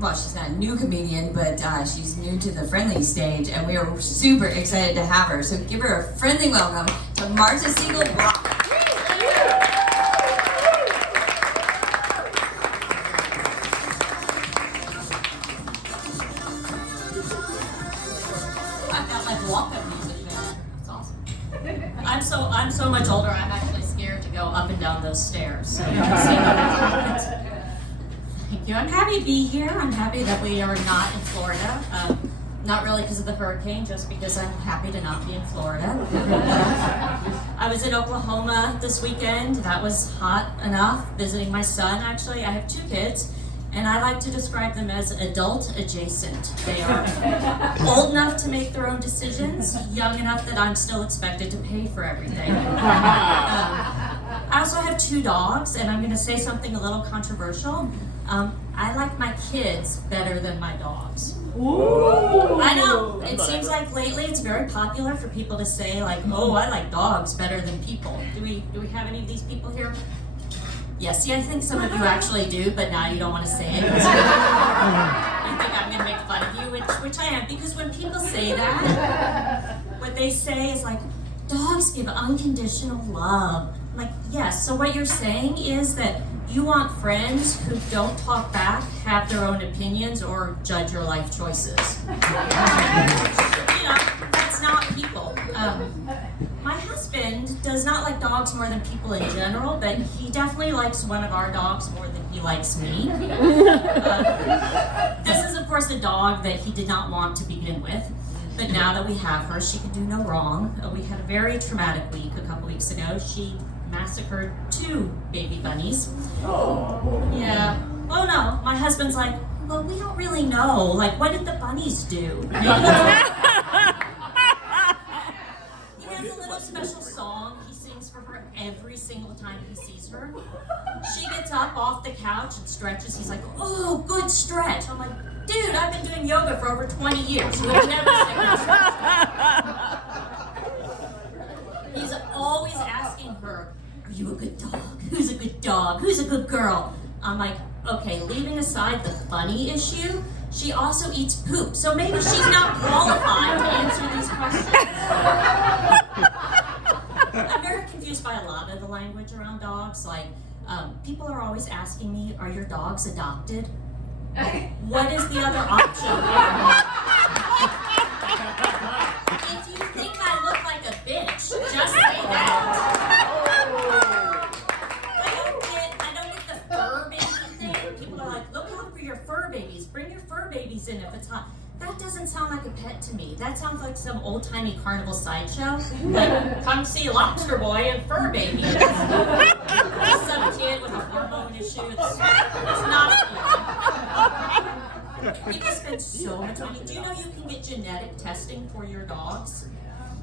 well, she's not a new comedian, but she's new to the Friendly stage, and we are super excited to have her. So give her a friendly welcome to Marta Segal Block. I've got my walk-up music there. It's awesome. I'm so much older. I'm actually scared to go up and down those stairs. So you can see that. Thank you. I'm happy to be here. I'm happy that we are not in Florida. Not really because of the hurricane, just because I'm happy to not be in Florida. I was in Oklahoma this weekend. That was hot enough. Visiting my son, actually. I have 2 kids. And I like to describe them as adult adjacent. They are old enough to make their own decisions, young enough that I'm still expected to pay for everything. I also have 2 dogs, and I'm going to say something a little controversial. I like my kids better than my dogs. Ooh. I know, it seems like lately it's very popular for people to say like, oh, I like dogs better than people. Do we have any of these people here? Yeah, see, I think some of you actually do, but now you don't want to say it. You think I'm going to make fun of you, which I am, because when people say that, what they say is like, dogs give unconditional love. Like, yes, so what you're saying is that you want friends who don't talk back, have their own opinions, or judge your life choices. That's not people. My husband does not like dogs more than people in general, but he definitely likes one of our dogs more than he likes me. This is, of course, a dog that he did not want to begin with, but now that we have her, she can do no wrong. We had a very traumatic week a couple weeks ago. She massacred 2 baby bunnies. Oh. Yeah. Oh no, my husband's like, well, we don't really know. Like, what did the bunnies do? He has a little special song he sings for her every single time he sees her. She gets up off the couch and stretches. He's like, oh, good stretch. I'm like, dude, I've been doing yoga for over 20 years. We've never said good stretch. He's always asking her, are you a good dog? Who's a good dog? Who's a good girl? I'm like, okay, leaving aside the funny issue, she also eats poop, so maybe she's not qualified to answer these questions. I'm very confused by a lot of the language around dogs. Like, people are always asking me, are your dogs adopted? What is the other option? If you think I look like a bitch, just say that. I don't get the fur baby thing. People are like, look out for your fur babies. Bring your fur babies in if it's hot. That doesn't sound like a pet to me. That sounds like some old-timey carnival sideshow. Like, come see Lobster Boy and Fur Baby. Just some kid with a hormone issue. It's not a thing. People spend so much money. Do you know you can get genetic testing for your dogs?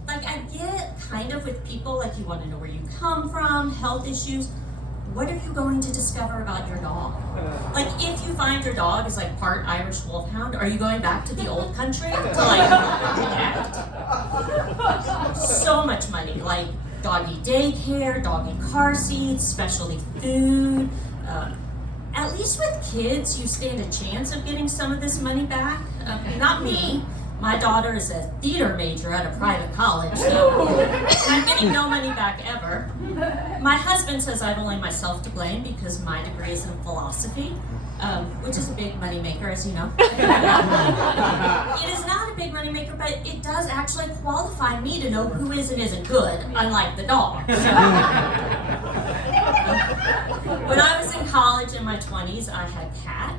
Like, I get kind of with people, like, you want to know where you come from, health issues. What are you going to discover about your dog? Like, if you find your dog is like part Irish Wolfhound, are you going back to the old country to like connect? So much money, like doggy daycare, doggy car seats, specialty food. At least with kids, you stand a chance of getting some of this money back. Not me. My daughter is a theater major at a private college, so I'm getting no money back ever. My husband says I've only myself to blame because my degree is in philosophy, which is a big moneymaker, as you know. It is not a big moneymaker, but it does actually qualify me to know who is and isn't good, unlike the dog. When I was in college in my 20s, I had a cat.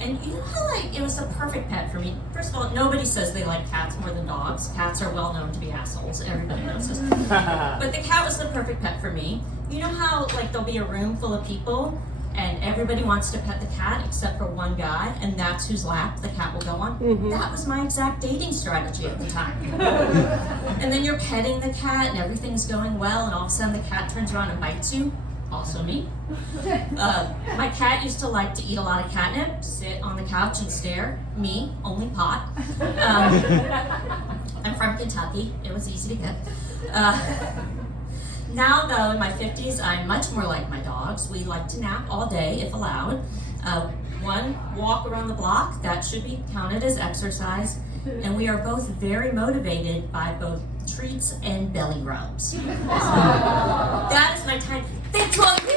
And you know how, like, it was the perfect pet for me? First of all, nobody says they like cats more than dogs. Cats are well known to be assholes. Everybody knows this. But the cat was the perfect pet for me. You know how, like, there'll be a room full of people and everybody wants to pet the cat except for one guy, and that's whose lap the cat will go on? Mm-hmm. That was my exact dating strategy at the time. And then you're petting the cat and everything's going well, and all of a sudden the cat turns around and bites you. Also me. My cat used to like to eat a lot of catnip, sit on the couch and stare. Me, only pot. I'm from Kentucky. It was easy to get. Now, though, in my 50s, I'm much more like my dogs. We like to nap all day, if allowed. one walk around the block. That should be counted as exercise. And we are both very motivated by both treats and belly rubs. That is my time. Thanks, all.